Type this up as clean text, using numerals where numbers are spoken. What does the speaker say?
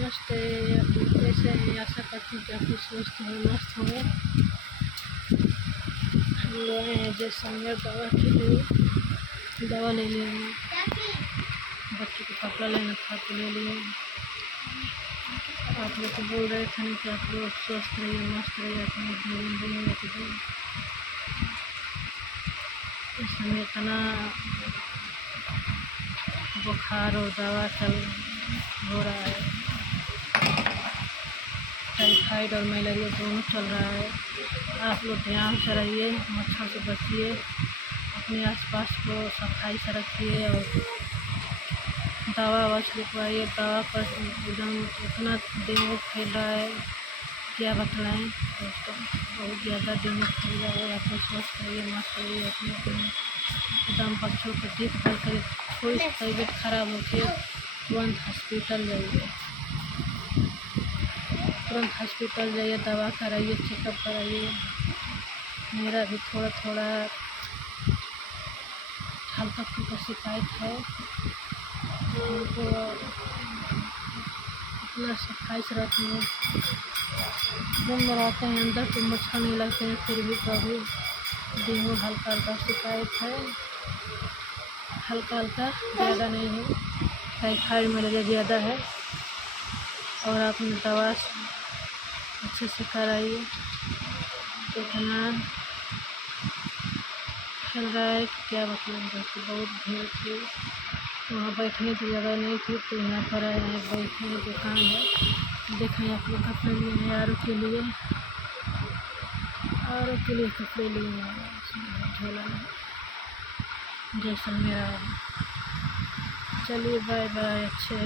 नमस्ते। आप लोग कैसे हैं? आशा करती हूँ कि आप स्वस्थ हो, मस्त हो। हम लोग आए हैं जैसलमेर दवा के लिए, दवा ले लिए हैं। बच्चे को कपड़ा लेना था तो ले लिए। आप लोग को बोल रहे थे कि आप लोग स्वस्थ रहिए, मस्त रहिए, अपने जीवन जिएंगे तो इस समय इतना बुखार और दवा चल हो रहा है। टाइफाइड और मलेरिया दोनों चल रहा है। आप लोग ध्यान से रहिए, मच्छर से बचिए, अपने आसपास को सफाई से रखिए और दवा ववा छिड़कवाइए। दवा पर एकदम इतना डेंगू फैल रहा है, क्या बतलाएं दोस्तों, बहुत ज़्यादा डेंगू फैल रहा है। आप लोग स्वस्थ रहिए, मस्त रहिए, अपने एकदम बच्चों को देखभाल करिए। कोई तबीयत खराब होती है तुरंत हॉस्पिटल जाइए, तुरंत हॉस्पिटल जाइए, दवा कराइए, चेकअप कराइए। मेरा भी थोड़ा थोड़ा हल्का फुल्का शिकायत है। उनको इतना सफाई से रखते हैं, रूम में रहते हैं, अंदर तो मच्छर नहीं लगते हैं, फिर भी कभी डेंगू हल्का हल्का शिकायत है, हल्का हल्का, ज़्यादा नहीं है। टाइफाइड मलेरिया ज़्यादा है और आपने दवा अच्छे से कराइए। इतना फैल रहा है कि क्या बताएं दोस्तों, बहुत भीड़ थी, वहाँ बैठने की जगह नहीं थी तो यहाँ पर आए हैं बैठने, दुकान है। देखें आप लोग कपड़े लिए हैं, आर के लिए कपड़े लिए हैं, झोला में जैसलमेर आए हैं। चलिए बाय बाय, अच्छे